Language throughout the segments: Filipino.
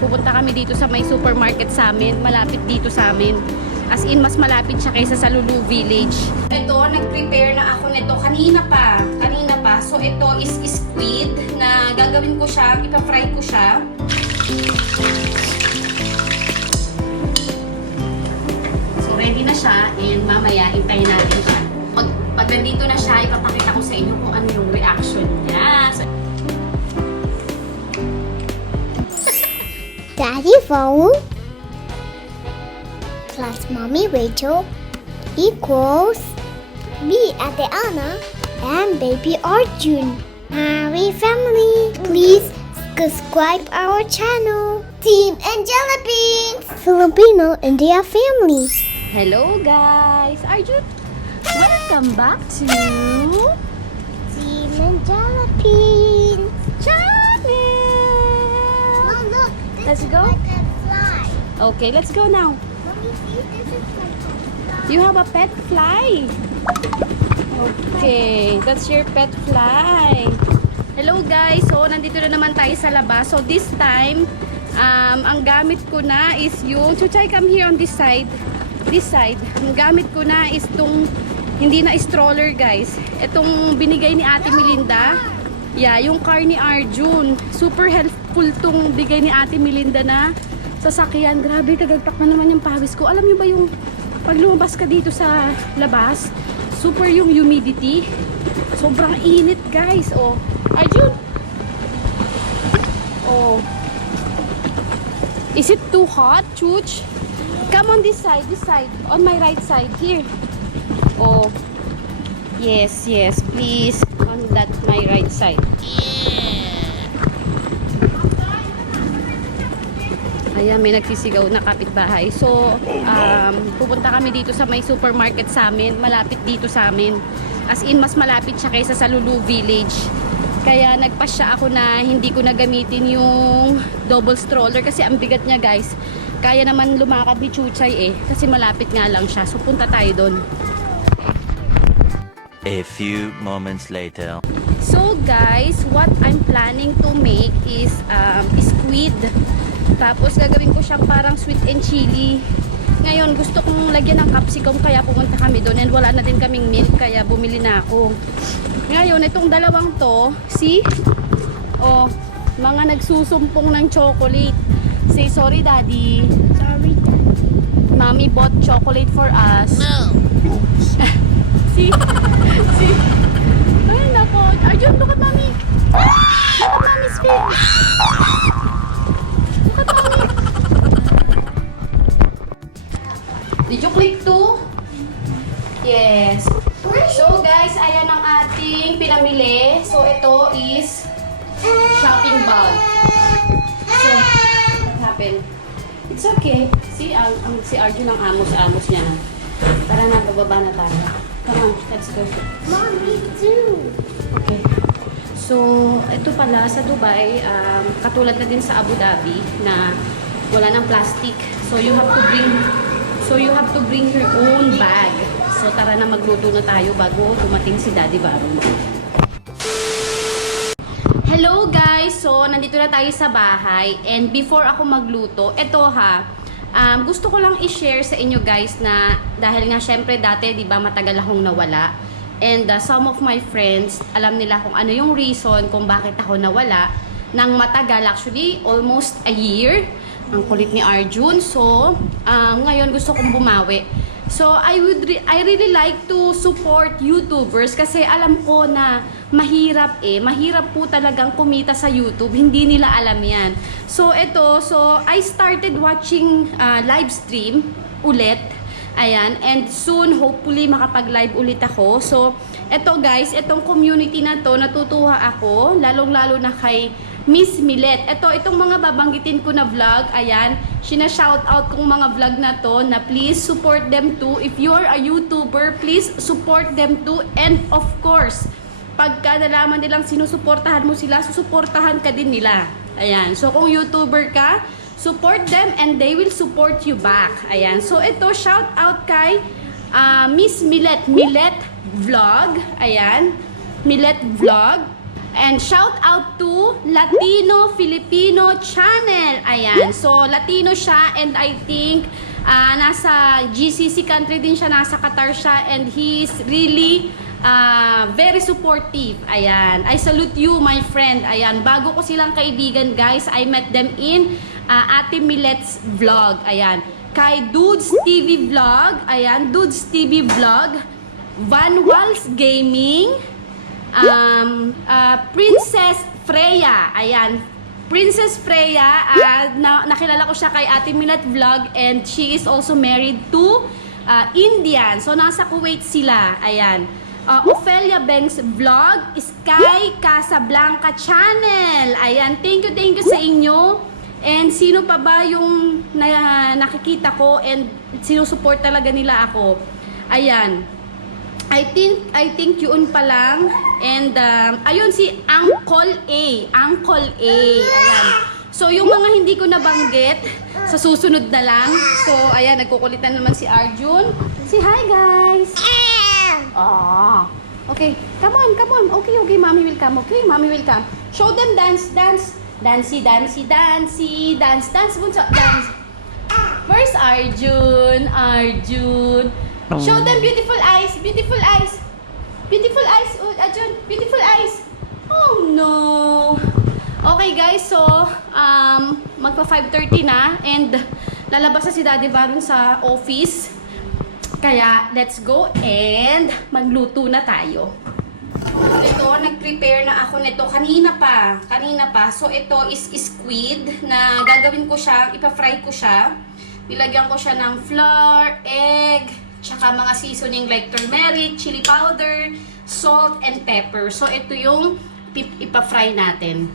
Pupunta kami dito sa may supermarket sa amin, malapit dito sa amin. As in, mas malapit siya kaysa sa Lulu Village. Ito, nag-prepare na ako nito kanina pa. So, ito is squid na gagawin ko siya, ipa-fry ko siya. So, ready na siya and mamaya, hintayin natin siya. Pag nandito na siya, ipapakita ko sa inyo kung ano yung reaction niya. So, Daddy phone plus Mommy Rachel equals me, Ate Anna, and Baby Arjun. Happy family! Please subscribe our channel. Team Indialippines, Filipino India family. hello guys! Arjun, welcome back to Team Indialippines. channel! Oh look, this Let's is go. like a fly. Okay, let's go now. Mommy, see, this is like a fly. You have a pet fly. Okay, that's your pet fly. Hello guys, so nandito na naman tayo sa labas. So this time, ang gamit ko na is yung, Chuchay, come here on this side. This side, ang gamit ko na is itong, hindi na stroller guys. Itong binigay ni Ate Melinda. Yeah, yung car ni Arjun. Super helpful tong bigay ni Ate Melinda na sasakyan. Grabe, tagagtak na naman yung pawis ko. Alam niyo ba yung pag lumabas ka dito sa labas, super yung humidity. Sobrang init guys. Oh, Arjun. Oh. Is it too hot, Chuch? Come on this side, on my right side, here. Oh. Yes, please. On that, my right side. Ayan, may nagsisigaw na kapitbahay. So, pupunta kami dito sa may supermarket sa amin, malapit dito sa amin. As in, mas malapit siya kaysa sa Lulu Village. Kaya nagpasya ako na hindi ko na gamitin yung double stroller kasi ang bigat niya guys. Kaya naman lumakad ni Chuchay kasi malapit nga lang siya. So, punta tayo doon. A few moments later. So guys, what I'm planning to make is squid. Tapos gagawin ko siyang parang sweet and chili. Ngayon gusto kong lagyan ng capsicum kaya pumunta kami doon and wala na din kaming milk kaya bumili na ako. Ngayon itong dalawang to, see? Oh, mga nagsusumpong ng chocolate. Say sorry daddy. Sorry, Daddy. Mommy bought chocolate for us. No. See? See? Ay nako. Arjun, look at mommy. Look at mommy's face. Look at mommy. Did you click too? Yes. So guys, ayan ang ating pinamili. So ito is shopping bag. So, what happened? It's okay. See, si Arjun ang amos-amos niya. Tara na, bababa na tayo. Come on, let's go. Mommy too. Okay. So, ito pala sa Dubai, katulad na din sa Abu Dhabi na wala ng plastic. So, you have to bring your own bag. So, tara na magluto na tayo bago dumating si Daddy Baron. Hello guys! So, nandito na tayo sa bahay. And before ako magluto, ito gusto ko lang i-share sa inyo guys na dahil nga syempre dati, di ba, matagal akong nawala. And some of my friends, alam nila kung ano yung reason kung bakit ako nawala ng matagal. Actually, almost a year. Ang kulit ni Arjun. So, ngayon gusto kong bumawi. So, I really like to support YouTubers kasi alam ko na mahirap mahirap po talagang kumita sa YouTube. Hindi nila alam yan. So, I started watching live stream ulit. Ayan, and soon, hopefully, makapag-live ulit ako. So, eto guys, itong community na to, natutuwa ako, lalong-lalo na kay Miss Millet. Itong mga babanggitin ko na vlog, ayan, sina-shoutout kong mga vlog na to, na please support them too. If you're a YouTuber, please support them too. And of course, pagka nalaman nilang sinusuportahan mo sila, susuportahan ka din nila. Ayan, so kung YouTuber ka, support them and they will support you back. Ayan. So, ito, shout out kay Miss Millet. Millet Vlog. Ayan. Millet Vlog. And shout out to Latino Filipino channel. Ayan. So, Latino siya and I think nasa GCC country din siya, nasa Qatar siya, and he's really very supportive. Ayan. I salute you, my friend. Ayan. Bago ko silang kaibigan, guys, I met them in Ate Millet's vlog. Ayan. Kay Dudes TV vlog. Ayan. Dudes TV vlog. Van Wals Gaming. Princess Freya. Ayan. Princess Freya, nakilala ko siya kay Ate Millet Vlog, and she is also married to Indian. So, nasa Kuwait sila. Ayan. Ophelia Banks Vlog, Sky Casablanca Channel. Ayan. Thank you sa inyo. And sino pa ba yung nakikita ko and sinusuport talaga nila ako. Ayan. I think yun pa lang. And ayun si Uncle A. Uncle A. Ayan. So yung mga hindi ko nabanggit, sa susunod na lang. So ayan, nagkukulitan naman si Arjun. Say hi, guys. Okay, come on. Okay, mommy will come. Okay, mommy will come. Show them dance. Dancey. Dance. Bunso, dance. Where's Arjun? Show them beautiful eyes. Oh, Arjun, beautiful eyes. Oh no. Okay guys, so magpa 5:30 na and lalabas na si Daddy Baron sa office. Kaya let's go and magluto na tayo. Ito, nag-prepare na ako nito kanina pa. So ito is squid na gagawin ko siya, ipa-fry ko siya. Nilagyan ko siya ng flour, egg, tsaka mga seasoning like turmeric, chili powder, salt, and pepper. So, ito yung ipa-fry natin.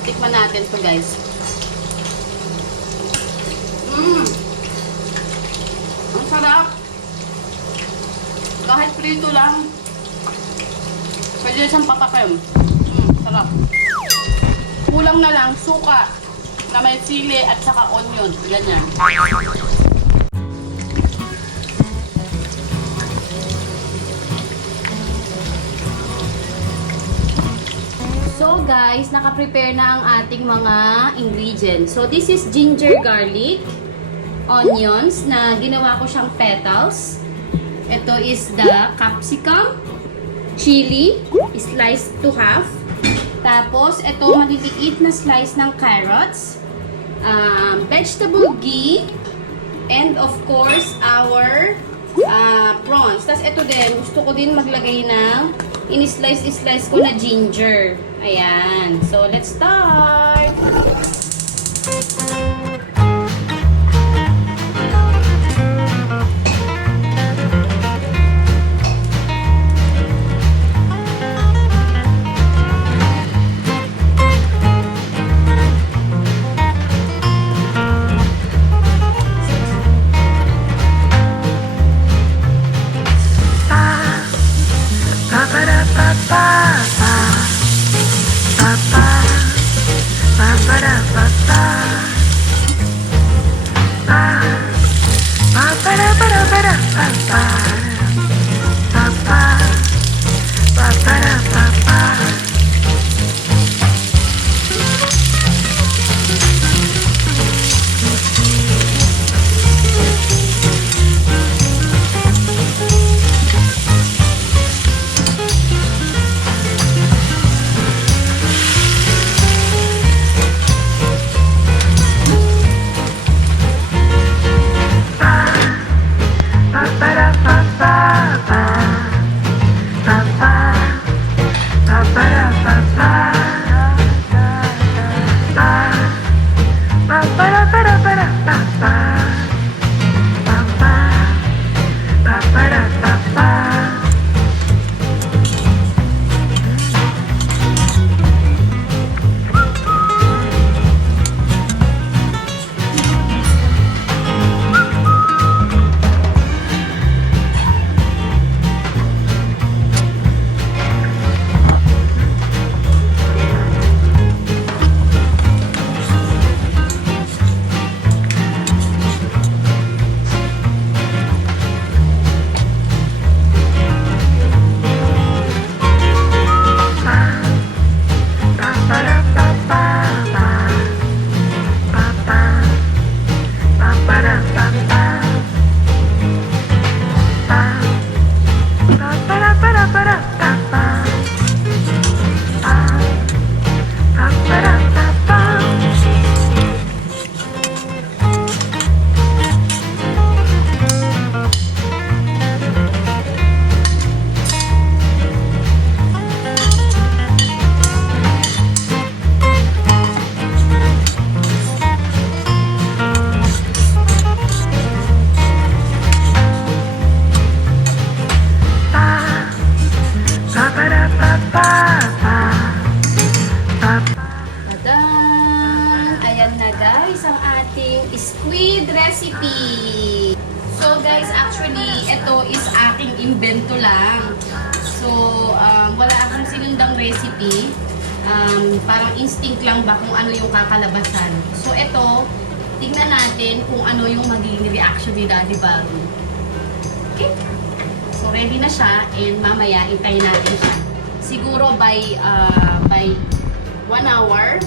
Tikman natin to, guys. Ang sarap. Kahit prito lang. Pwede siyang papakim. Sarap. Kulang na lang suka na may sili at saka onion. Ganyan. So guys, naka-prepare na ang ating mga ingredients. So this is ginger garlic, onions na ginawa ko siyang petals. Ito is the capsicum, chili, sliced to half. Tapos ito maliliit na slice ng carrots, vegetable ghee, and of course our prawns. Tapos ito din, gusto ko din maglagay ng in-slice ko na ginger. Ayan. So, let's start! Ba-ba-da-ba-ba-ba. squid recipe. So guys, actually, ito is aking invento lang. So, wala akong sinundang recipe. Parang instinct lang ba kung ano yung kakalabasan. So, ito, tingnan natin kung ano yung magiging reaction ni Daddy Baru. Okay? So, ready na siya and mamaya, intayin natin siya. Siguro by 1 hour,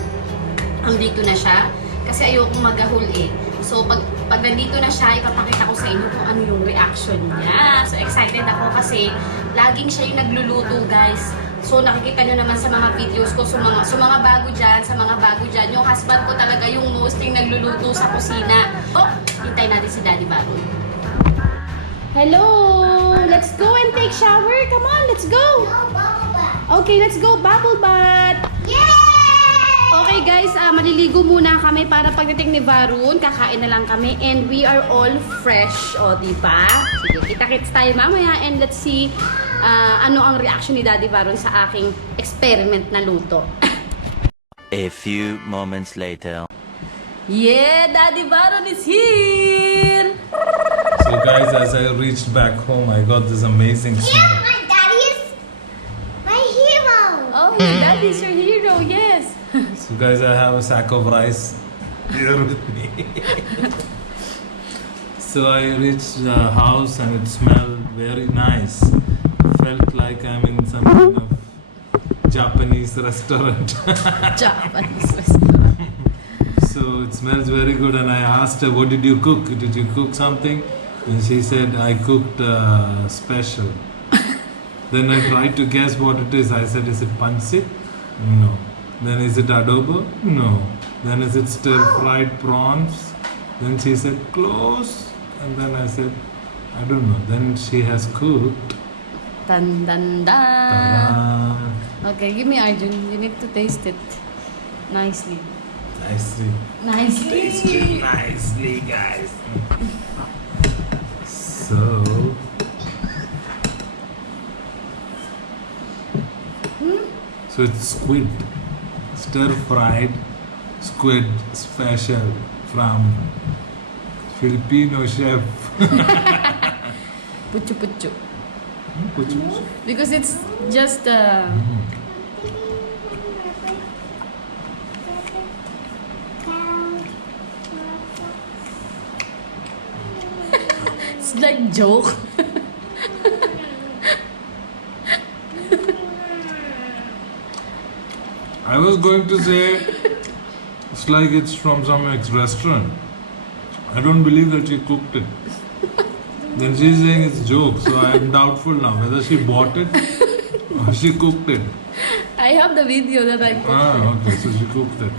andito na siya. Kasi ayokong magahul eh. So, pag nandito na siya, ipapakita ko sa inyo kung ano yung reaction niya. So, excited ako kasi laging siya yung nagluluto, guys. So, nakikita nyo naman sa mga videos ko, sa mga bago dyan, yung husband ko talaga yung most yung nagluluto sa kusina. Oh, hintay natin si Daddy Baru. Hello! Let's go and take shower. Come on, let's go! No, bubble bath. Okay, let's go bubble bath! Yay! Okay guys, maliligo muna kami para pagdating ni Varun, kakain na lang kami and we are all fresh, o diba? Sige, kita-kits tayo mamaya and let's see ano ang reaction ni Daddy Varun sa aking experiment na luto. A few moments later. Yeah, Daddy Varun is here! So guys, as I reached back home, I got this amazing Yeah, smell. my daddy is my hero. Oh, your daddy's your hero, yes! So guys, I have a sack of rice here with me. So I reached the house and it smelled very nice. Felt like I'm in some kind of Japanese restaurant. Japanese restaurant. So it smells very good and I asked her, what did you cook? Did you cook something? And she said, I cooked special. Then I tried to guess what it is. I said, is it pancit? No. Then is it adobo? No. Then is it stir-fried prawns? Then she said, close. And then I said, I don't know. Then she has cooked. Dun dun dun! Ta-da! Okay, give me Arjun. You need to taste it nicely. Nicely. Nicely! Taste it nicely, guys. So, so it's squid, stir-fried squid special from Filipino chef. Puchu puchu. Puchu. Because it's just It's like joke. I was going to say it's like it's from some restaurant. I don't believe that she cooked it. Then she's saying it's joke, so I am doubtful now whether she bought it or she cooked it. I have the video that I cooked. Okay, so she cooked it.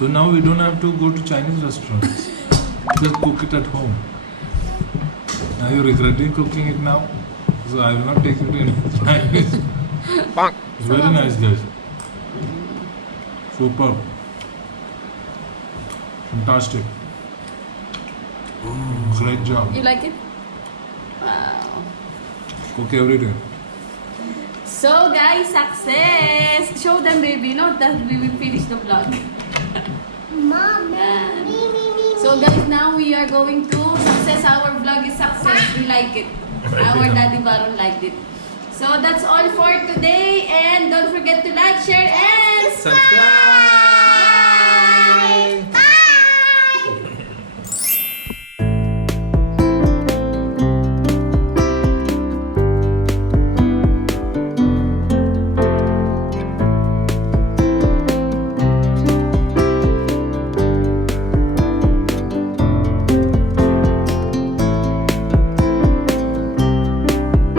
So now we don't have to go to Chinese restaurants. Just cook it at home. Are you regretting cooking it now? So I will not take you to any Chinese. It's very nice, guys. Superb. Fantastic. Great job. You like it? Wow. Cook every day. So guys, success! Show them, baby, not that we will finish the vlog. Mom, Yan. me. So guys, now we are going to success. Our vlog is success. We like it. Our Daddy Baron liked it. So that's all for today. And don't forget to like, share, and Subscribe!